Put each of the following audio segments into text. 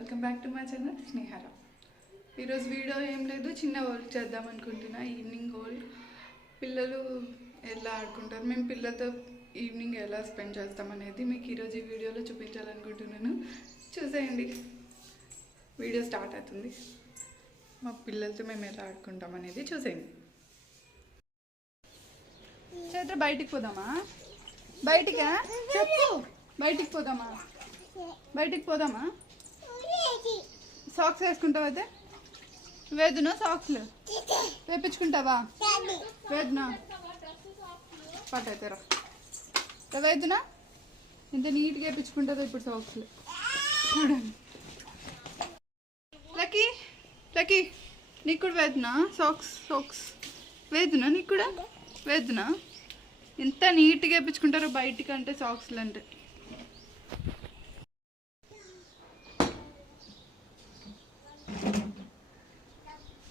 Welcome back to my channel Snehara. ఈరోజు video ఏం లేదు, చిన్న హోల్ చేద్దాం అనుకుంటున్నా. ఈవినింగ్ హోల్. పిల్లలు ఎలా ఆడుకుంటారు, మేము పిల్లలతో ఈవినింగ్ ఎలా స్పెండ్ చేస్తాం అనేది మీకు ఈరోజు ఈ వీడియోలో చూపించాలనుకుంటున్నాను. చూసేయండి, వీడియో స్టార్ట్ అవుతుంది. మా పిల్లలతో మేము ఎలా ఆడుకుంటాం అనేది చూసేయండి. చైత్ర బయటికి పోదామా? బయటికా చెప్పు, బయటికి పోదామా? బయటికి పోదామా? సాక్స్ వేసుకుంటావా? అయితే వేదునా సాక్స్లు వేపించుకుంటావా? వేదునా పట్టయితే రా వేదునా ఇంత నీట్గా వేపించుకుంటుందో ఇప్పుడు సాక్స్లు. చూడండి లక్కీ, లక్కీ నీకు కూడా వేదునా సాక్స్? సాక్స్ వేదునా నీకు కూడా? వేదునా ఎంత నీట్గా వేపించుకుంటారో బయటికి అంటే సాక్స్లు అంటే.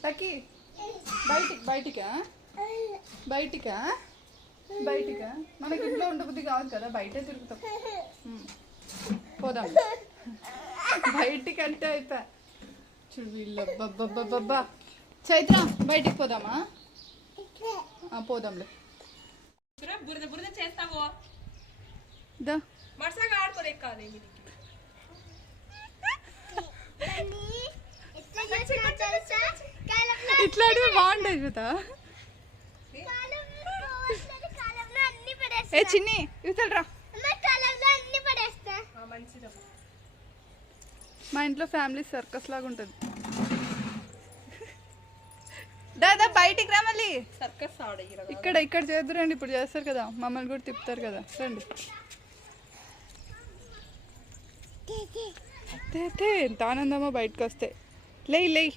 లక్కీ బయటికా బయటికా బయటికా మనకి ఇంట్లో ఉండబుద్ధి కాదు కదా, బయటే తిరుగుతాం. పోదాం బయటికి అంటే అయిపోయా. చూడు వీళ్ళు బబ్బా. చైత్ర బయటికి పోదామా? పోదాంలే. చేస్తావో ఇట్లాంటివి బాగుంటాయి కదా. ఏ చిన్ని ఇవతలరా. మా ఇంట్లో ఫ్యామిలీ సర్కస్ లాగా ఉంటుంది. దాదా బయటికి రా మళ్ళీ. సర్కస్ ఇక్కడ చేద్దరండి, ఇప్పుడు చేస్తారు కదా, మమ్మల్ని కూడా తిప్పుతారు కదా. రండి. ఎంత ఆనందమో బయటకు వస్తే. లేయ్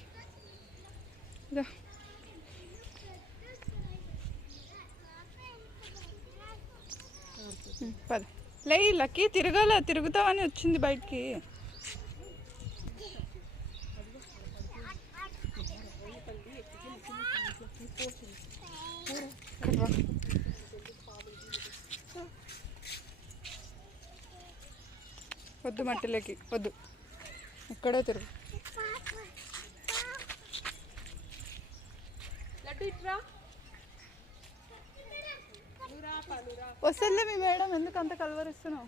పద లేయ్. లక్కీ తిరుగుతావని వచ్చింది బయటికి. వద్దు మట్టిలోకి వద్దు, ఇక్కడే తిరుగు. వస్తుందిలే మీ మేడం, ఎందుకు అంత కలవరిస్తున్నావు?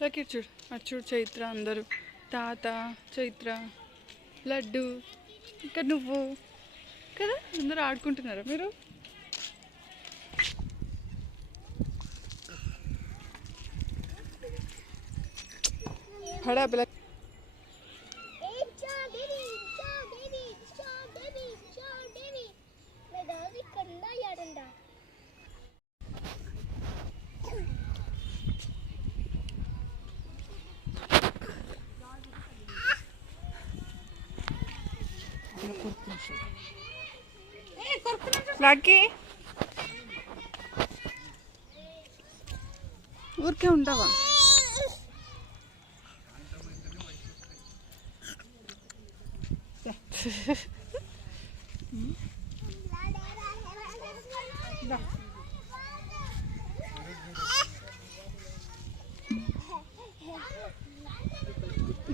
లక్కీ చూడు చైత్ర, అందరూ తాత, చైత్ర, లడ్డు, ఇక్కడ నువ్వు కదా, అందరూ ఆడుకుంటున్నారా మీరు? హడా పిల్ల లక్కీ ఊరికే ఉంటావా?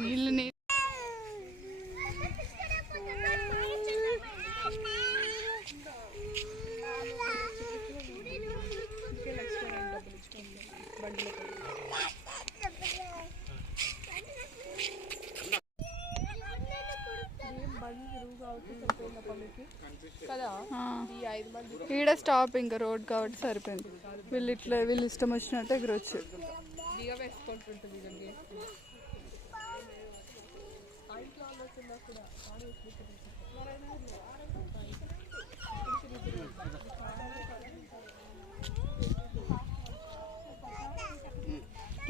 నీళ్ళని ఈడ స్టాప్, ఇంకా రోడ్ కాబట్టి సరిపోయింది. వీళ్ళు ఇష్టం వచ్చినట్టు ఎగురొచ్చు.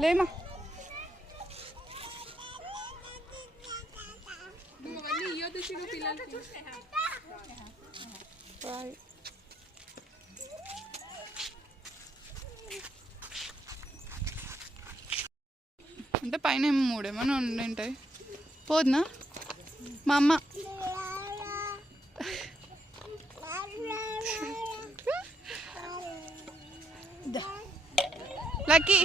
లేమా అంటే పైన ఏమో 3 ఏమో ఉంటాయి. పోదునా మా అమ్మ లక్కీ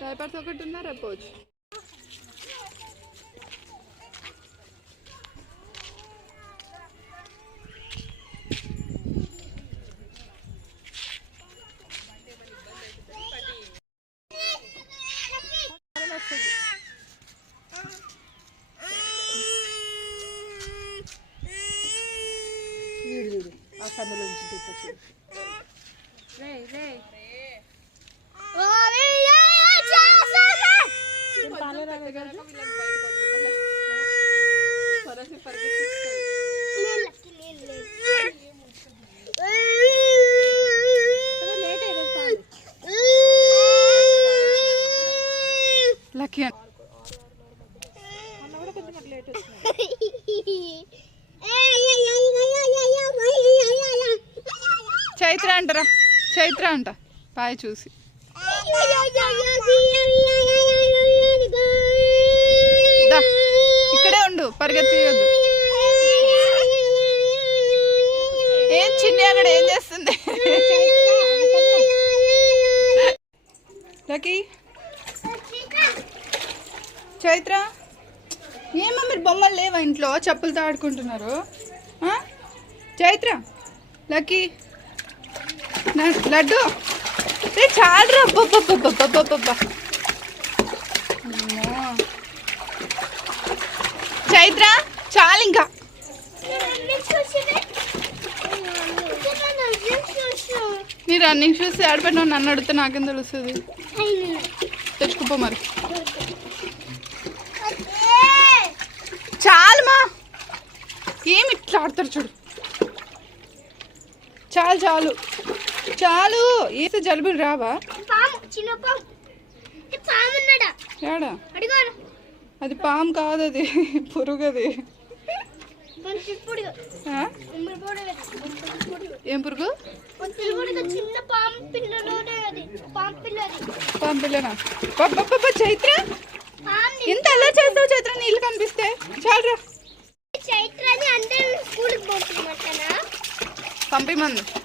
డైపర్స్ ఒకటి ఉన్నా రేపు పోవచ్చు. లక్కీ చైత్ర అంటారా, చైత్ర అంట పాయ చూసి. ఇక్కడే ఉండు, పరిగెత్తియొద్దు. ఏం చిన్ని అక్కడ ఏం చేస్తుంది? లక్కీ చైత్ర ఏమో మీరు బొమ్మలు లేవా ఇంట్లో? చెప్పులతో ఆడుకుంటున్నారు. చైత్ర లక్కీ లడ్డు చాలరా. అబ్బబ్బబ్బబ్బబ్బబ్బబ్బా చైత్ర చాలు ఇంకా. నీ రన్నింగ్ షూస్ ఆడపెట్టినా నన్ను అడిగితే నాకేం తెలుస్తుంది? తెచ్చుకోపో మరి. చాలుమా, ఏమి ఇట్లా ఆడతారు చూడు. చాలు చాలు చాలు. ఏసే జలుబులు రావా? ఏడా అది పాము కాదు, అది పురుగు. అది ఏం పురుగు? పాము పిల్లనా? చైత్ర ఎంత అలా చేస్తావు చైత్ర? నీళ్ళు కనిపిస్తే చాలురా.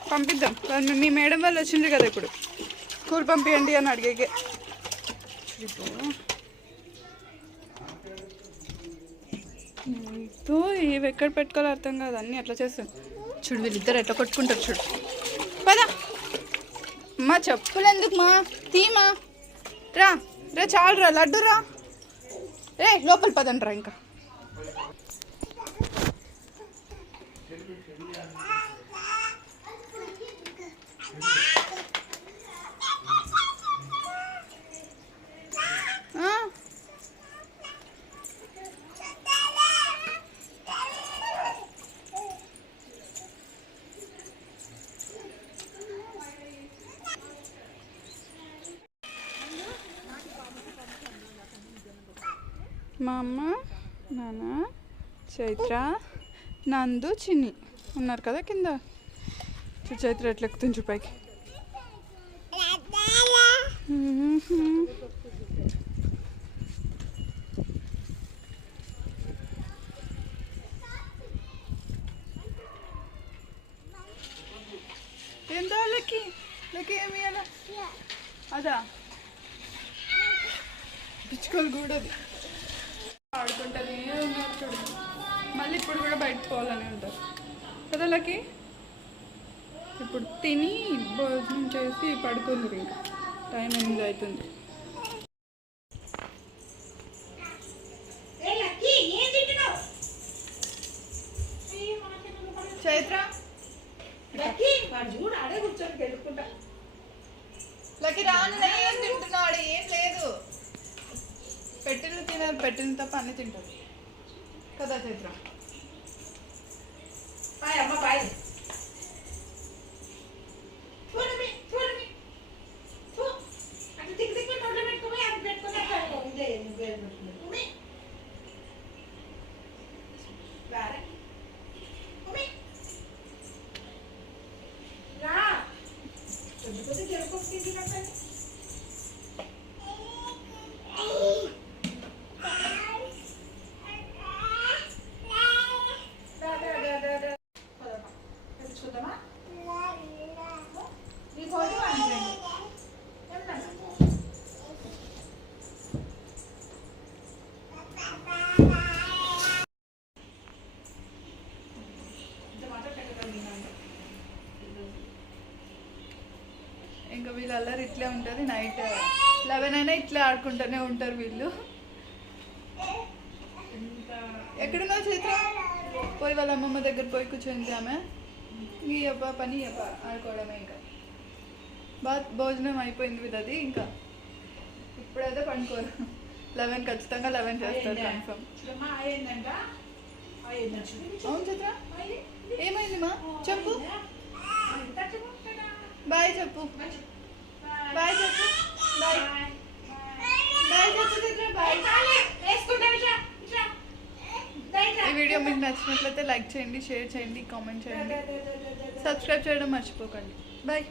పంపిద్దాం. మీ మేడం వాళ్ళు వచ్చిండ్రు కదా ఇప్పుడు, స్కూల్ పంపించండి అని అడిగే. ఇవి ఎక్కడ పెట్టుకోవాలో అర్థం కాదు, అన్నీ ఎట్లా చేస్తాను చూడు. వీళ్ళిద్దరు ఎట్లా కొట్టుకుంటారు చూడు. పదా మా చెప్పులు ఎందుకు మా తీమా రా రా. చాలురా లడ్డు రా. రే లోపల పదండ్రా. ఇంకా మా అమ్మ, నాన్న, చైత్ర, నందు, చిన్ని ఉన్నారు కదా కింద. చైత్ర ఎట్లా ఎక్కుతుంది పైకి. ఏందో లక్కీ ఏమి అలా అదా పిచ్చుకోలు కూడా ఆడుకుంటానే ఉన్నారు చూడు. మళ్ళీ ఇప్పుడు కూడా బయటకు పోవాలని ఉంటారు కదా లక్కీ. ఇప్పుడు తిని భోజనం చేసి పడుకుందరు. ఇంకా టైం 8 అవుతుంది. చైత్ర లక్కీ రాను. ఏం తింటున్నాడు? ఏం లేదు. పెట్టిన తినాలి, పెట్టిన తప్ప అన్ని తింటారు కదా చైత్ర. ఇంకా వీళ్ళు అల్లరి ఇట్లే ఉంటుంది. నైట్ 11 అయినా ఇట్లే ఆడుకుంటూనే ఉంటారు వీళ్ళు. ఎక్కడున్నావు చైత్ర? పోయి వాళ్ళ అమ్మమ్మ దగ్గర పోయి కూర్చొని ఆమె ఈ అబ్బా పని అబ్బా ఆడుకోవడమే. ఇంకా భోజనం అయిపోయింది వీళ్ళది. ఇంకా ఇప్పుడైతే పండుకోరు. 11 ఖచ్చితంగా 11 చేస్తారు కన్ఫర్మ్. అవును చైత్ర ఏమైంది మా చెప్పు. బాయ్ చెప్పు. బాయ్ చెప్పు. బాయ్ బాయ్ చెప్పు చైత్ర. బాయ్. ఈ వీడియో మీకు నచ్చినట్లయితే లైక్ చేయండి, షేర్ చేయండి, కామెంట్ చేయండి, సబ్స్క్రైబ్ చేయడం మర్చిపోకండి. బాయ్.